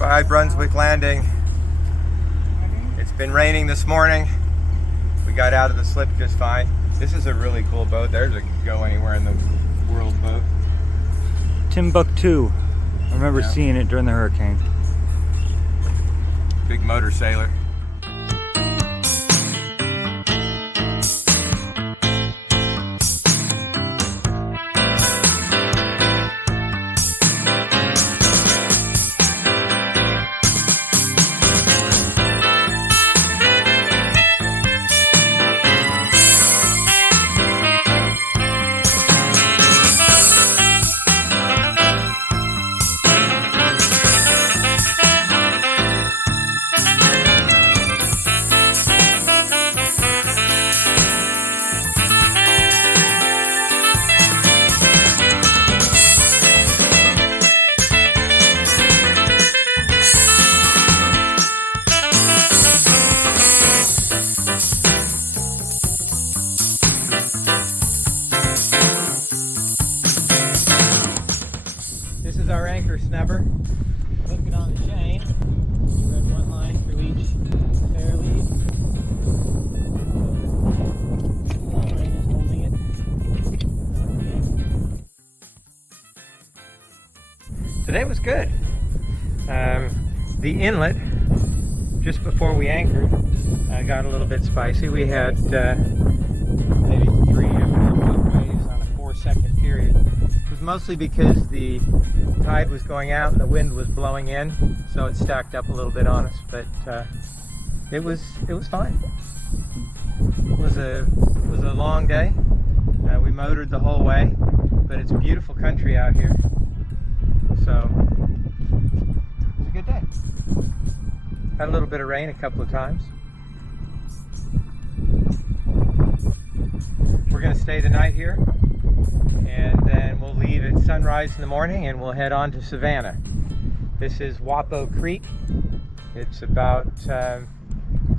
Goodbye, Brunswick Landing. It's been raining this morning. We got out of the slip just fine. This is a really cool boat. There's a go anywhere in the world boat. Timbuktu. I remember seeing it during the hurricane. Big motor sailor. This is our anchor snubber. Hook it on the chain. You run one line through each spare lead. Line is holding it. Today was good. The inlet, just before we anchored, got a little bit spicy. We had maybe 3 or 4 foot waves on a 4-second period. It was mostly because the tide was going out and the wind was blowing in, so it stacked up a little bit on us, but it was fine. It was a long day. We motored the whole way, but it's beautiful country out here, so it was a good day. Had a little bit of rain a couple of times. We're going to stay the night here, and then we'll leave at sunrise in the morning and we'll head on to Savannah. This is Wapo Creek. It's about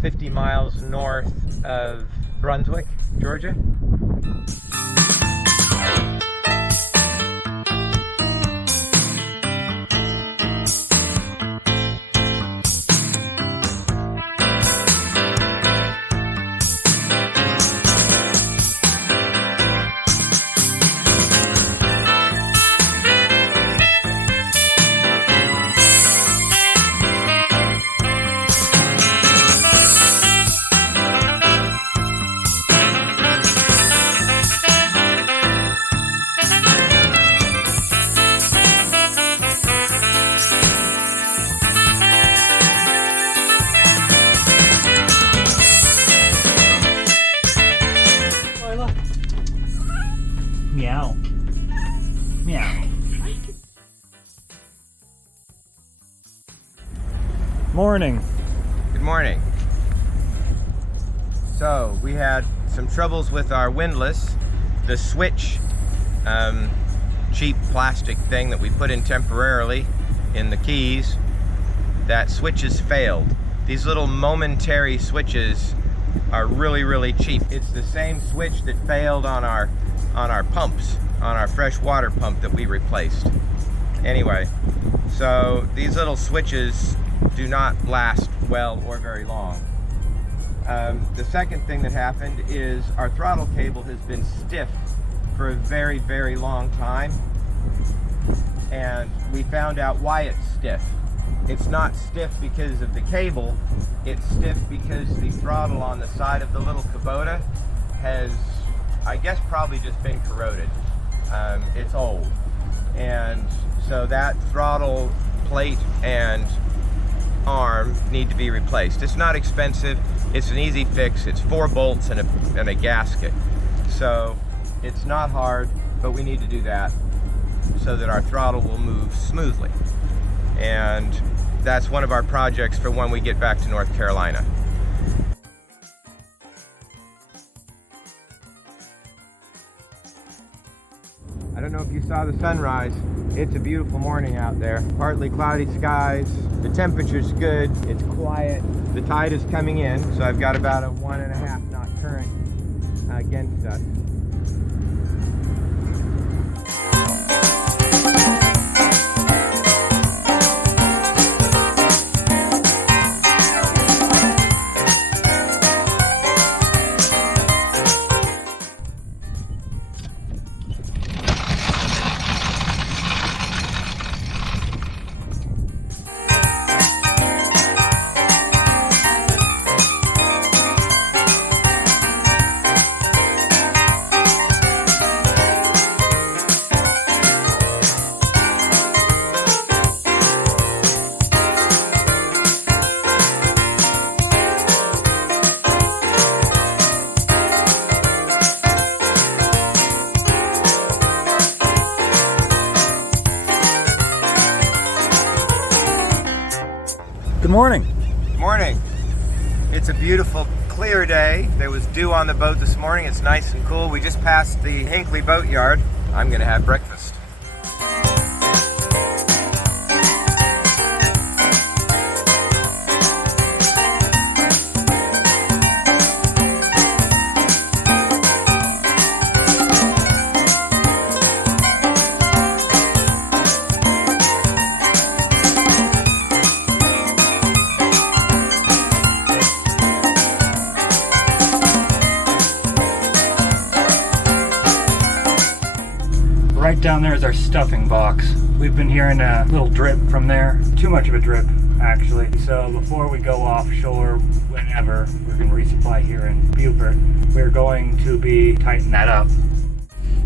50 miles north of Brunswick, Georgia. Meow. Meow. Morning. Good morning. So we had some troubles with our windlass. The switch, cheap plastic thing that we put in temporarily in the keys, that switch has failed. These little momentary switches are really cheap. It's the same switch that failed on our pumps, on our fresh water pump that we replaced. Anyway, so these little switches do not last well or very long. The second thing that happened is our throttle cable has been stiff for a very long time, and we found out why it's stiff. It's not stiff because of the cable, it's stiff because the throttle on the side of the little Kubota has, I guess, probably just been corroded. It's old, and so that throttle plate and arm need to be replaced. It's not expensive, it's an easy fix. It's 4 bolts and a gasket, so it's not hard, but we need to do that so that our throttle will move smoothly, and that's one of our projects for when we get back to North Carolina. I don't know if you saw the sunrise. It's a beautiful morning out there. Partly cloudy skies. The temperature's good. It's quiet. The tide is coming in, so I've got about a 1.5 knot current against us. Good morning. Morning. It's a beautiful, clear day. There was dew on the boat this morning. It's nice and cool. We just passed the Hinckley boatyard. I'm gonna have breakfast. Right down there is our stuffing box. We've been hearing a little drip from there. Too much of a drip, actually. So before we go offshore, whenever, we're going to resupply here in Beaufort, we're going to be tightening that up.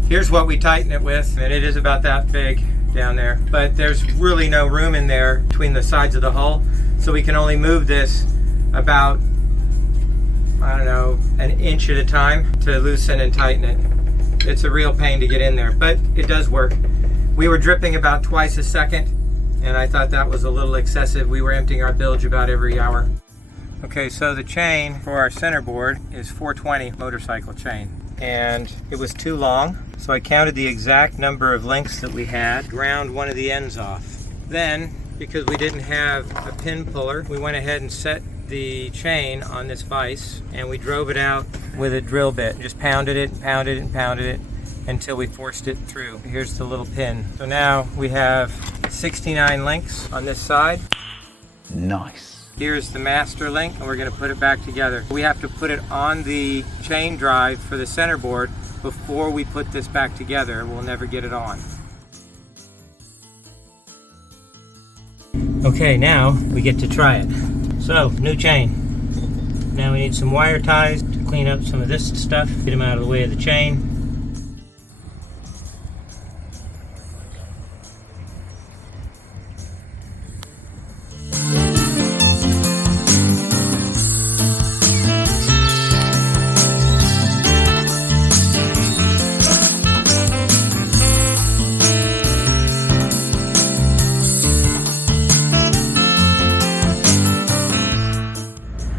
Here's what we tighten it with, and it is about that big down there. But there's really no room in there between the sides of the hull, so we can only move this about, I don't know, an inch at a time to loosen and tighten it. It's a real pain to get in there, but it does work. We were dripping about twice a second, and I thought that was a little excessive. We were emptying our bilge about every hour. Okay, so the chain for our centerboard is 420 motorcycle chain, and it was too long, so I counted the exact number of links that we had, ground one of the ends off. Then, because we didn't have a pin puller, we went ahead and set the chain on this vise, and we drove it out with a drill bit. Just pounded it, pounded it, and pounded it until we forced it through. Here's the little pin. So now we have 69 links on this side. Nice. Here's the master link, and we're going to put it back together. We have to put it on the chain drive for the centerboard before we put this back together. We'll never get it on. Okay, now we get to try it. So, new chain. Now we need some wire ties to clean up some of this stuff, get them out of the way of the chain.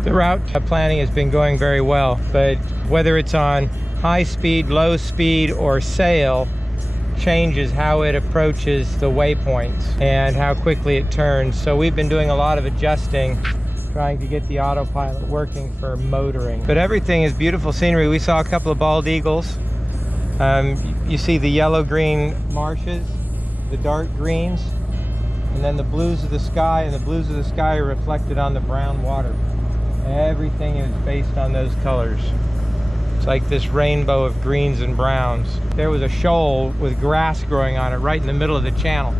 The route planning has been going very well, but whether it's on high speed, low speed, or sail, changes how it approaches the waypoints and how quickly it turns. So we've been doing a lot of adjusting, trying to get the autopilot working for motoring. But everything is beautiful scenery. We saw a couple of bald eagles. You see the yellow-green marshes, the dark greens, and then the blues of the sky, and the blues of the sky are reflected on the brown water. Everything is based on those colors. It's like this rainbow of greens and browns. There was a shoal with grass growing on it right in the middle of the channel.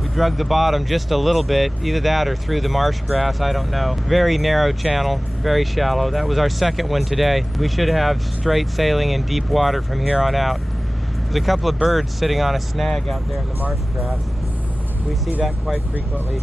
We drug the bottom just a little bit, either that or through the marsh grass, I don't know. Very narrow channel, very shallow. That was our second one today. We should have straight sailing in deep water from here on out. There's a couple of birds sitting on a snag out there in the marsh grass. We see that quite frequently.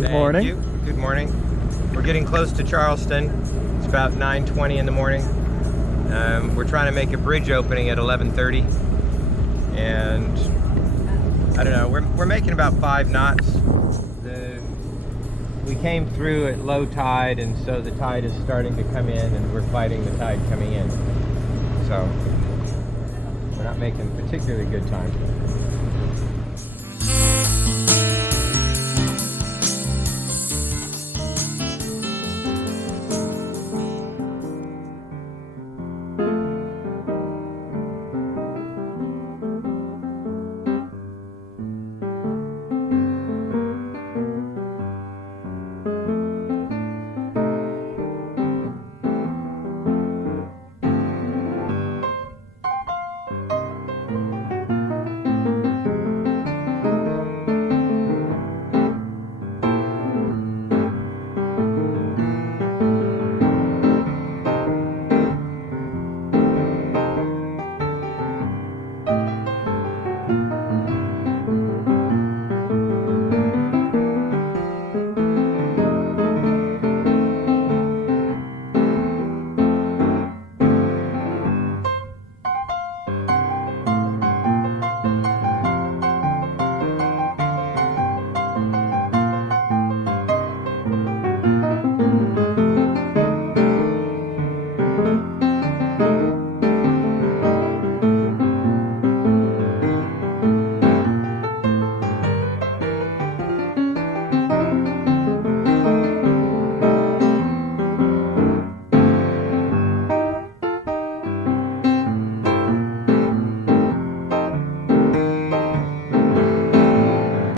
Good morning. Thank you. Good morning. We're getting close to Charleston. It's about 9:20 in the morning. We're trying to make a bridge opening at 11:30, and I don't know. We're making about 5 knots. We came through at low tide, and so the tide is starting to come in, and we're fighting the tide coming in. So we're not making particularly good time.